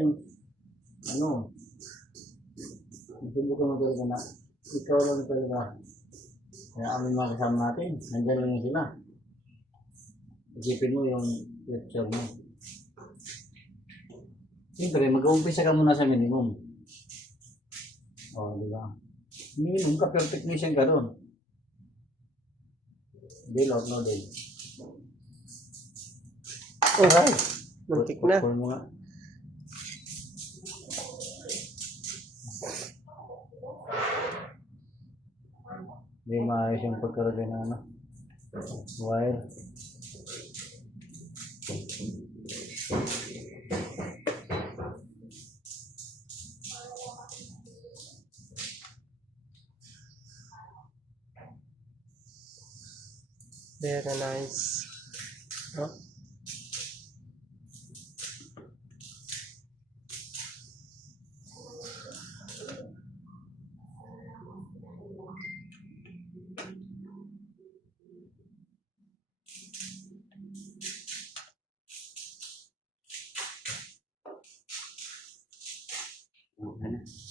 yung, ano, subukan mo talaga na, ikaw lang talaga. Kaya aming mga kasama natin, nandyan lang sila. Isipin mo yung future mo. Siyempre, mag-uumpisa ka muna sa minimum. O, di ba? Minimum ka, perfect mission ka doon. Deal or no deal. Alright. Muntik na. Put mo nga. Hindi maayos yung pagkaragay na ano. Wire. Very nice. Oh. Okay na.